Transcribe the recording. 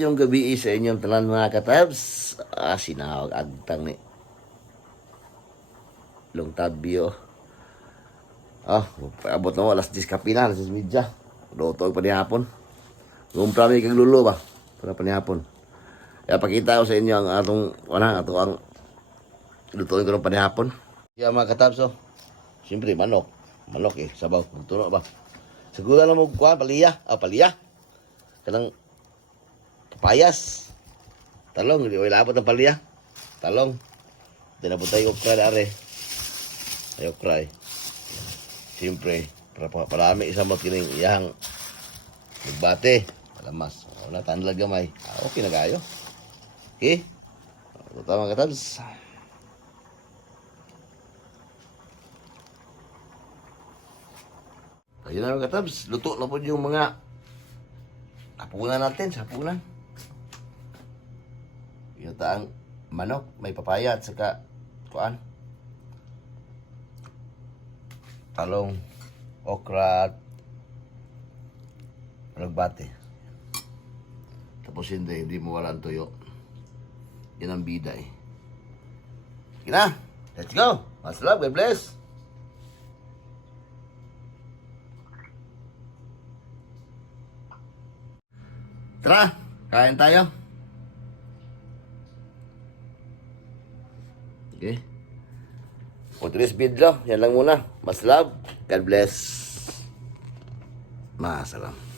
yung gabi sa inyong tanan mga katabs. Sinawag agtang ni Long Tabio. Paabot na mo, alas 10 kapi na, alas 10 media. Lutog pa ni hapon. Gumpra mi kag lulo ba? Para pa ni hapon. Kaya pakita ko sa inyo ang atong ang lutuin ko ng panihapon. Kaya mga katabs, siyempre manok. Manok sabaw. Magtuno ba? Siguro na mo kuha, paliya. Paliya. Kanang papayas. Talong, hindi ko ilapot ng paliya. Talong. Hindi na po tayo okra na are. Ay okra Siyempre, para parami isa mo kining iyang nagbate. Alamas. Wala tanlag gamay. Okay na kayo. Okay? Ito mga katabs. Ayun na mga katabs. Luto na po yung mga hapunan natin sa hapunan. Yata ang manok. May papaya at saka kuan. Talong, okra, nagbate. Tapos hindi mo wala ang tuyo. Yan ang bida Sige na, let's go. Mas love, God bless. Tara, kain tayo. Okay. For today's video, yan lang muna. Mas love, God bless. Masalam.